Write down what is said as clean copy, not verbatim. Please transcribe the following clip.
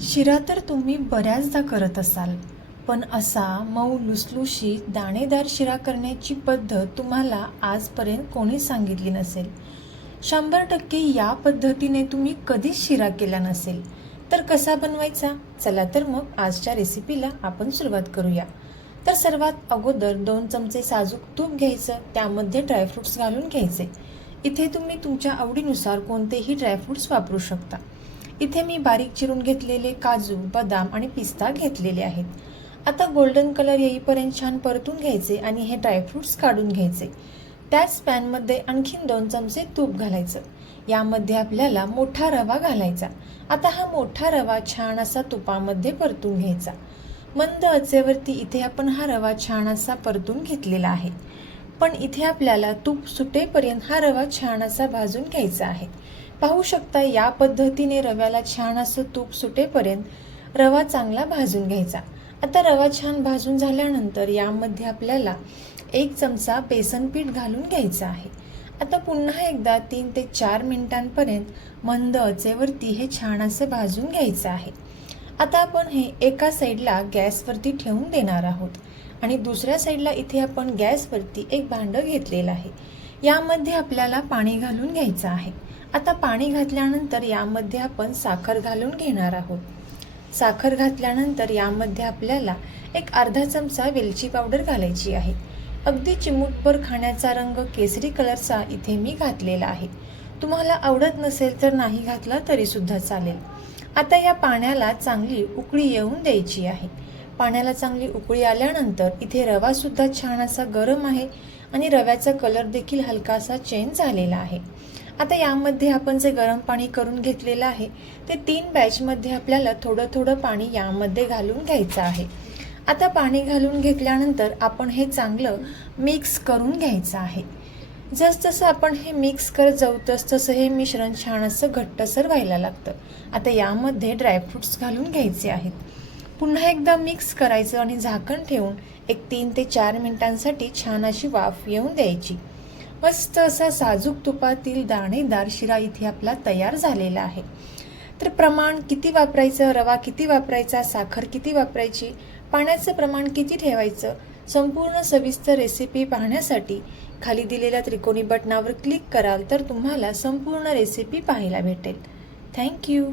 शिरा तर तुम्ही बऱ्याचदा करत असाल, पण असा मऊ लुसलुशीत दाणेदार शिरा करण्याची पद्धत तुम्हाला आजपर्यंत कोणी सांगितली नसेल. 100% या पद्धतीने तुम्ही कधीच शिरा केला नसेल. तर कसा बनवायचा? चला तर मग आजच्या रेसिपीला आपण सुरुवात करूया. तर सर्वात अगोदर 2 चमचे साजूक तूप घ्यायचं, त्यामध्ये ड्रायफ्रुट्स घालून घ्यायचे. इथे तुम्ही तुमच्या आवडीनुसार कोणतेही ड्रायफ्रुट्स वापरू शकता. इथे मी बारीक चिरून घेतलेले काजू, बदाम आणि पिस्ता घेतलेले आहेत. आता गोल्डन कलर येईपर्यंत छान परतून घ्यायचे आणि हे ड्रायफ्रुट्स काढून घ्यायचे. त्याच पॅनमध्ये आणखीन 2 चमचे तूप घालायचं. यामध्ये आपल्याला मोठा रवा घालायचा. आता हा मोठा रवा छान असा तुपामध्ये परतून घ्यायचा. मंद आचेवरती इथे आपण हा रवा छान असा परतून घेतलेला आहे. पण इथे आपल्याला तूप सुटेपर्यंत हा रवा छान असा भाजून घ्यायचा आहे. पाहू शकता या पद्धतीने रव्याला छान असं तूप सुटेपर्यंत रवा चांगला भाजून घ्यायचा. आता रवा छान भाजून झाल्यानंतर यामध्ये आपल्याला 1 चमचा बेसन पीठ घालून घ्यायचं आहे. आता पुन्हा एकदा 3 ते 4 मिनिटांपर्यंत मंद आचेवरती हे छान असं भाजून घ्यायचं आहे. आता आपण हे एका साईडला गॅसवरती ठेवून देणार आहोत आणि दुसऱ्या साईडला इथे आपण गॅसवरती एक भांडं घेतलेलं आहे. यामध्ये आपल्याला पाणी घालून घ्यायचं आहे. आता पाणी घातल्यानंतर यामध्ये आपण साखर घालून घेणार आहोत. साखर घातल्यानंतर यामध्ये आपल्याला एक अर्धा चमचा वेलची पावडर घालायची आहे. अगदी चिमूटभर खाण्याचा रंग केसरी कलरचा इथे मी घातलेला आहे. तुम्हाला आवडत नसेल तर नाही घातला तरी सुद्धा चालेल. आता या पाण्याला चांगली उकळी येऊन द्यायची आहे. पाण्याला चांगली उकळी आल्यानंतर इथे रवा सुद्धा छान असा गरम आहे आणि रव्याचा कलर देखील हलकासा चेंज झालेला आहे. आता यामध्ये आपण जे गरम पाणी करून घेतलेलं आहे ते 3 बॅचमध्ये आपल्याला थोडं थोडं पाणी यामध्ये घालून घ्यायचं आहे. आता पाणी घालून घेतल्यानंतर आपण हे चांगलं मिक्स करून घ्यायचं आहे. जसजसं आपण हे मिक्स करत जाऊ तसं हे मिश्रण छान असं घट्टसर व्हायला लागतं. आता यामध्ये ड्रायफ्रुट्स घालून घ्यायचे आहेत. पुन्हा एकदा मिक्स करायचं आणि झाकण ठेवून एक 3 ते 4 मिनिटांसाठी छान अशी वाफ येऊन द्यायची. मस्त असा साजूक तुपातील दाणेदार शिरा इथे आपला तयार झालेला आहे. तर प्रमाण किती वापरायचं, रवा किती वापरायचा, साखर किती वापरायची, पाण्याचं प्रमाण किती ठेवायचं, संपूर्ण सविस्तर रेसिपी पाहण्यासाठी खाली दिलेल्या त्रिकोणी बटनावर क्लिक कराल तर तुम्हाला संपूर्ण रेसिपी पाहायला भेटेल. थँक्यू.